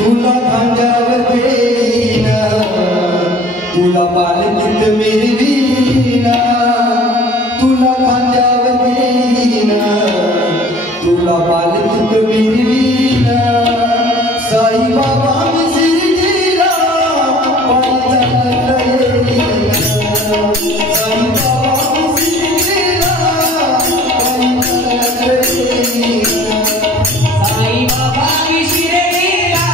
तुला खांद्यावर घेईन, तुला पालखीत मिरवीन, तुला खांद्यावर घेईन, तुला पालखीत मिरवीन. साई बाबा मी शिर्डीला पायी चालत येईन, साई बाबा मी शिर्डीला पायी चालत येईन. साई बाबा मी शिर्डीला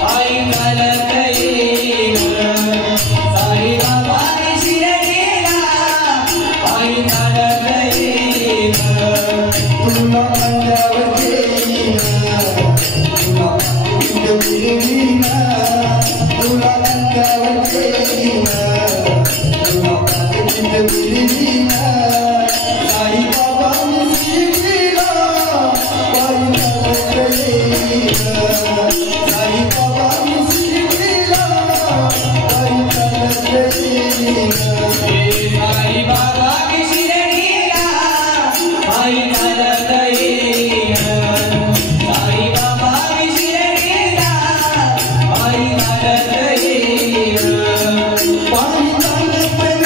पायी चालत येईन, साई बाबा मी शिर्डीला पायी चालत येईन. तुला खांद्यावर घेईन, तुला पालखीत मिरवीन, तुला खांद्यावर घेईन, तुला पालखीत मिरवीन. साई बाबा मी शिर्डीला पायी चालत येईन, साई बाबा मी शिर्डीला पायी चालत येईन. साई बाबा मी शिर्डीला पायी चालत येईन, साई बाबा मी शिर्डीला पायी चालत येईन. पायी चालत येईन,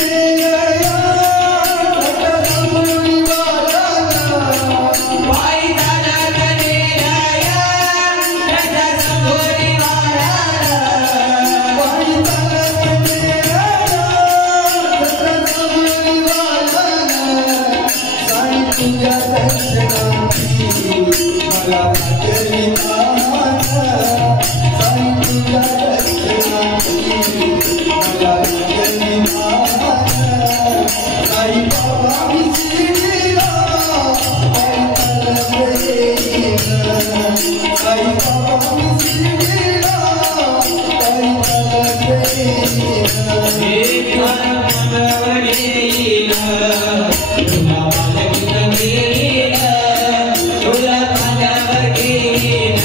सटसमुळी वाटाना, पायी चालत येईन, सटसमुळी वाटाना. पायी चालत येईन, सटसमुळी वाटाना. साई तुझ्या दर्शनाची मला लागली मान, साई तुझ्या दर्शनाची मला लागली मान. साई बाबा मी शिर्डीला पायी चालत येईन, साई बाबा मी शिर्डीला पायी चालत येईन. खांद्यावर घेईन, तुला पालखीत मिरवीन, तुला खांद्यावर घेईन,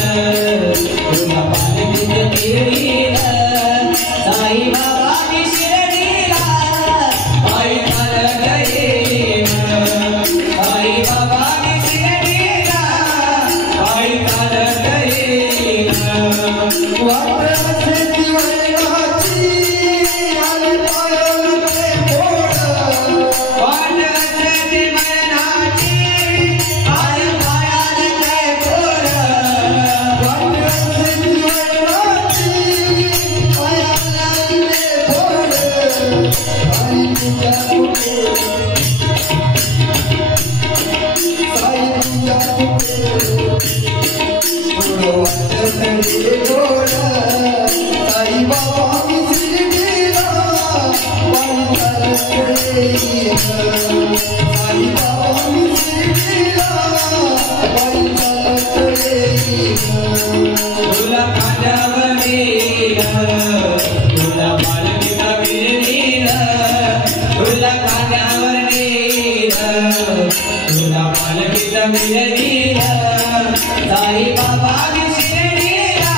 तुला पालखीत मिरवीन. साई बाबा मी शिर्डीला पायी चालत येईन, साई बाबा मी शिर्डीला पायी चालत येईन. वाट असे दिवसाची आणि पायाचे बोट, वाट असते मनाची आणि पायाचे बोट, वाट असे दिवसाची पायाचे बोट. साई तुझ्या कुठे, साई तुझ्या कुठे थोडं वाटत गोड. साई बाबा मी शिर्डीला पायी चालत येईन, साई बाबा मी शिर्डीला पायी चालत येईन. तुला खांद्यावर घेईन, तुला पालखीत मिरवीन, तुला खांद्यावर घेईन, तुला पालखीत मिरवीन. साई बाबा मी शिर्डीला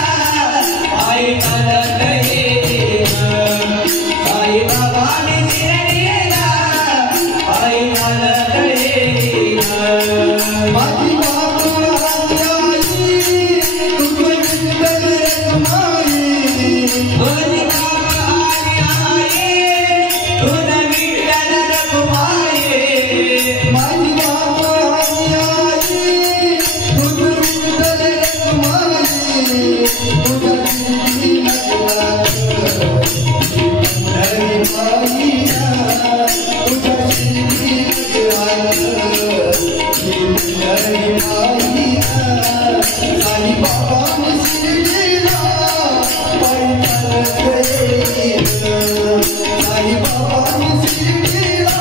पायी चालत येईन, साई बाबा मी शिर्डीला पायी चालत येईन. माझी बाबा आई तुझे विठ्ठल माई, तुझी बाबा आई, तुझा विठ्ठल रखुमाई. माझी बाबा आई तुझे विठ्ठल माई. तुझ्या जिंदगी नगरात पंढरी माईना, तुझ्या जिंदगी नगरात पंढरी माईना. साई बाबा मी शिर्डीला पायी चालत येईन, साई बाबा मी शिर्डीला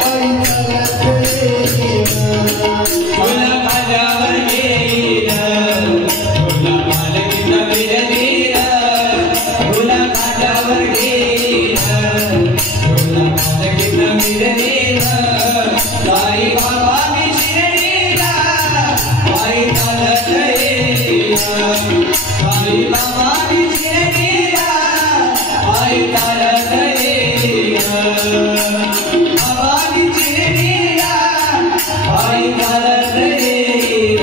पायी चालत येईन. तुला खांद्यावर घेईन, तुला पालखीत मिरवीन, तुला खांद्यावर घेईन, तुला पालखीत मिरवीन. साई बाबा मी शिर्डीला पायी चालत येईन, साई बाबा मी शिर्डीला पायी चालत येईन. बाबा मी शिर्डीला पायी चालत येईन.